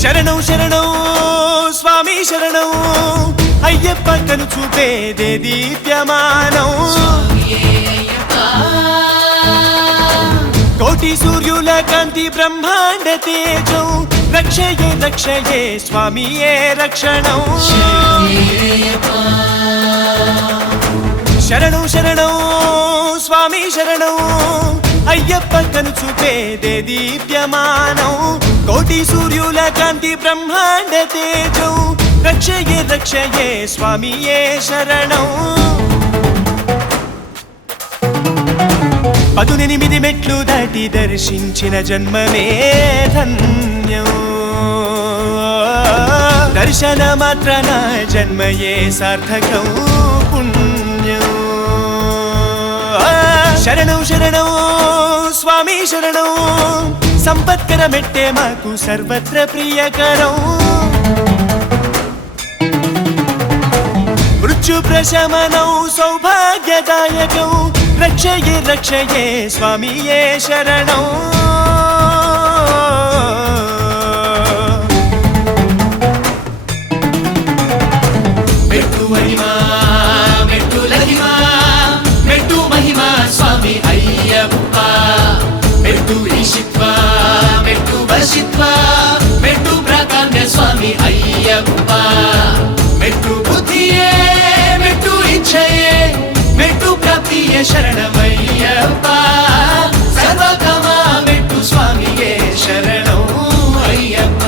శరణం శరణం స్వామి శరణం అయ్యప్ప కను చూపేదే దీప్యమానం కోటి సూర్యుల కాంతి బ్రహ్మాండ తేజం రక్షయే రక్షయే స్వామియే రక్షణం శరణం శరణం స్వామి శరణం అయ్యప్ప కను చూపేదే దీప్యమానం కోటి సూర్యుల కాంతి బ్రహ్మాండ తేజం రక్షయే రక్షయే స్వామియే శరణం 18 మెట్లు దాటి దర్శించిన జన్మమే ధన్యం దర్శన మాత్రాన జన్మయే సార్థకం పుణ్యం శరణం శరణం స్వామి శరణం సంపత్కర మెట్టే మాకు సర్వత్ర ప్రియకరం మృత్యు ప్రశమనం సౌభాగ్యదాయకం రక్షయే రక్షయే స్వామియే శరణం మెట్టు మహిమా మెట్టు లహిమా మెట్టు మహిమా స్వామి అయ్యప్ప మెట్టు ఈశిత్వ మెట్టు వశిత్వ మెట్టు ప్రాకాండ స్వామి అయ్యప్ప మెట్టు బుద్ధియే మెట్టు ఇచ్ఛయే మెట్టు ప్రాప్తియే శరణమయ్యప్ప సర్వకమా మెట్టు స్వామియే శరణం అయ్యప్ప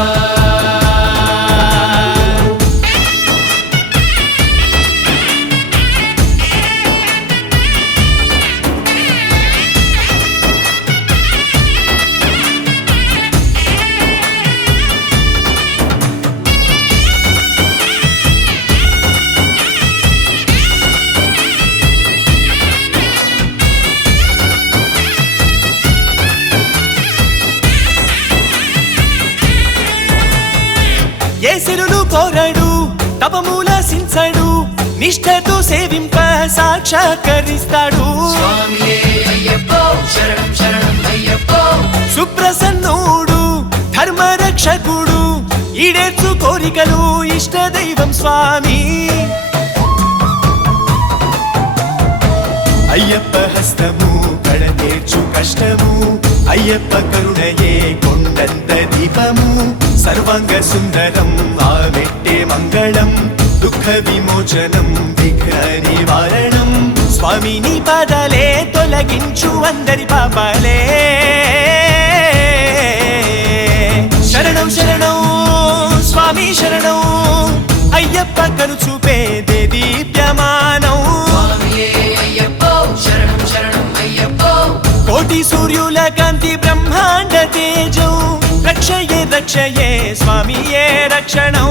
ఏ సిరులు కోరడు తపమూల సించడు నిష్ఠతో సేవింప సాక్షాత్కరిస్తాడు స్వామియే అయ్యప్పో శరణం శరణం అయ్యప్పో సుప్రసన్నుడు ధర్మరక్షకుడు ఈడేర్చు కోరికలు ఇష్ట దైవం స్వామి అయ్యప్ప హస్తము కడతేర్చు కష్టము అయ్యప్ప కరుణయే కొండంత దీపము సర్వాంగ సుందరం ఆ మెట్టే మంగళం దుఃఖ విమోచనం విఘ్న నివారణం స్వామిని పాదాలే తొలగించు అందరి పాపాలే శరణం శరణం స్వామి శరణం అయ్యప్ప కను చూపేదే దీప్యమానం స్వామియే అయ్యప్పో శరణం శరణం అయ్యప్పో కోటి సూర్యుల కాంతి బ్రహ్మాండ తేజం రక్షయే రక్షయే స్వామియే రక్షణం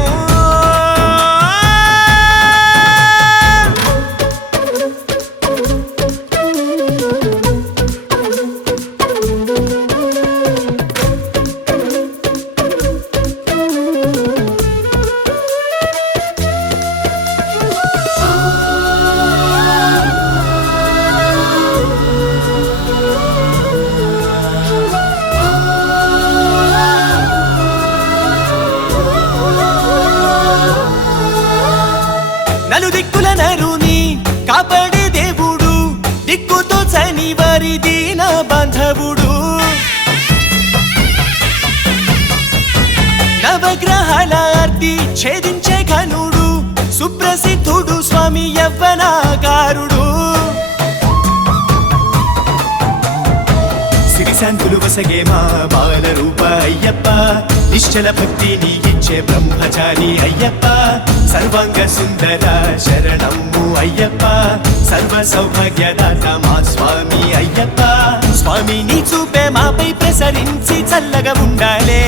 నలుదిక్కుల నరుని కాపాడే దేవుడు దిక్కుతో చని వారి దీన బాంధవుడు నవగ్రహాల అర్ధి ఛేదించే ఘనుడు సుప్రసిద్ధుడు స్వామి యవ్వనాకారుడు సిరిశాంతులు వసగే మా బాల రూప అయ్యప్ప నిశ్చల భక్తిని ఇచ్చే బ్రహ్మచారి అయ్యప్ప సర్వాంగ సుందర శరణము అయ్యప్ప సర్వ సౌభాగ్యదాత మా స్వామి అయ్యప్ప స్వామిని చూపే మాపై ప్రసరించి చల్లగా ఉండాలే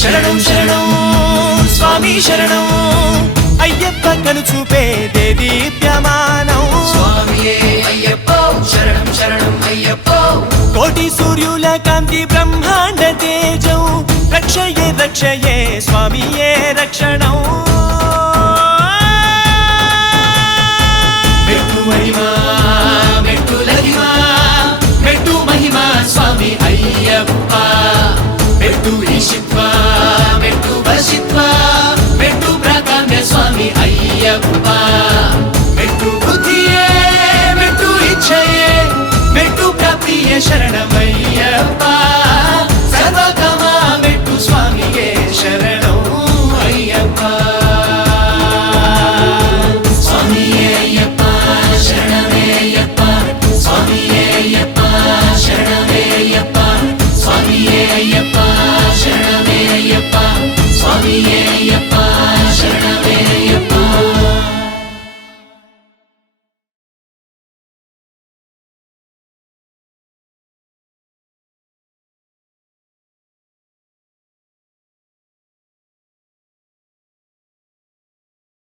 శరణం శరణం స్వామి శరణం అయ్యప్ప కనుచూపే దేదీప్యమానం స్వామియే అయ్యప్పో శరణం శరణం అయ్యప్పో కోటి సూర్యుల కాంతి బ్రహ్మాండ తేజం రక్షయే రక్షయే స్వామియే రక్షణం మెట్టు మహిమా మెట్టు లహిమా మెట్టు మహిమా స్వామి అయ్యప్ప మెట్టు ఈశిత్వ మెట్టు వశిత్వ మెట్టు ప్రాకామ్య స్వామి అయ్యప్ప మెట్టు బుద్ధియే మెట్టు ఇచ్ఛయే మెట్టు ప్రాప్తియే శరణం